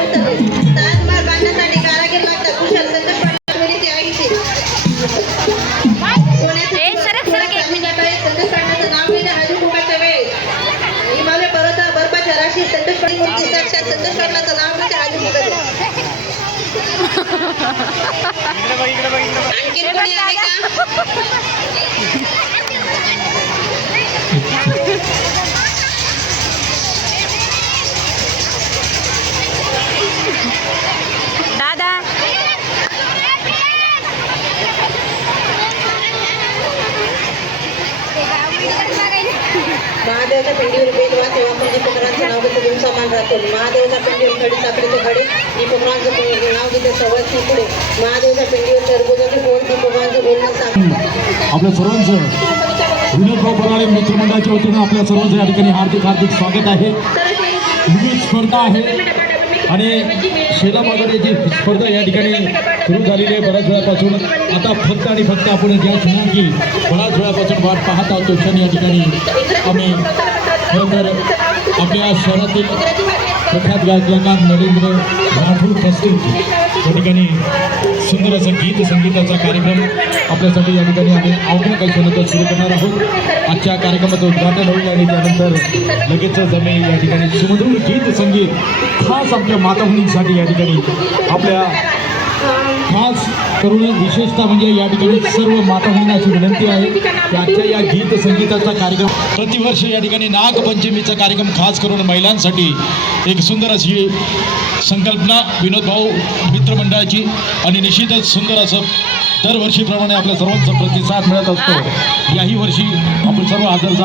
उतरले ताजमहाल बांधण्यासाठी कारागीर लागतात. कुशल ती नाव लिहिलं वेळेस हिमालय पर्वतावर बर्फाच्या राशी संतोष पाटील मूर्ती साक्षात नाव लिहिलं आणखी कोणी आहे का? महादेवच्या पिंडीवर बेलवा तेव्हा पण दीपकरांचं नाव घेतं दिवसा मान राहतो. महादेवच्या पिंडीवर खडी साखरेचे खडे दीपकरांचं नाव घेते सवलती पुढे. महादेवच्या पिंडीवर टरबुजाचे बोल दीपकरांचं बोलणं सांग आपल्या सर्वांचं विनोदभाऊ बराळे मित्रमंडळाच्या वतीनं आपल्या सर्वांचं या ठिकाणी हार्दिक हार्दिक स्वागत आहे. विविध स्पर्धा आहे. आणि शेला मागण्याची स्पर्धा या ठिकाणी सुरू झालेली आहे बऱ्याच वेळापासून. आता फक्त आणि फक्त आपण ज्या क्षणांची बऱ्याच वेळापासून वाट पाहत आहोत. क्षण या ठिकाणी आम्ही खरं तर आपल्या शहरातील प्रख्यात गायक नरेंद्र राठोड फसतील या ठिकाणी सुंदर असं गीत संगीताचा कार्यक्रम आपल्यासाठी या ठिकाणी आम्ही अवघड काही क्षणात सुरू करणार आहोत. आजच्या कार्यक्रमाचं उद्घाटन होईल आणि त्यानंतर लगेचच आम्ही या ठिकाणी सुमधुर गीत संगीत खास आपल्या माता या ठिकाणी आपल्या खास करून विशेषतः म्हणजे या ठिकाणी सर्व माता अशी विनंती आहे. की आजच्या या गीत संगीताचा कार्यक्रम प्रतिवर्ष या ठिकाणी नागपंचमीचा कार्यक्रम खास करून महिलांसाठी एक सुंदर अशी संकल्पना विनोद भाऊ मित्रमंडळाची आणि निश्चितच सुंदर असं दरवर्षीप्रमाणे आपल्या सर्वांचा प्रतिसाद मिळत असतो. याही वर्षी आपण सर्व हजर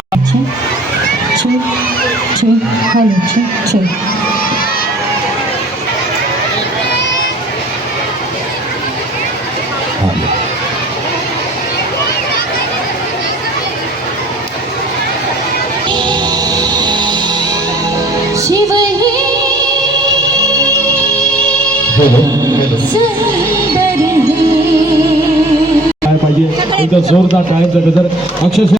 काय पाहिजे? एकदा जोरदार टाळ्यांचा गजर. अक्षरशः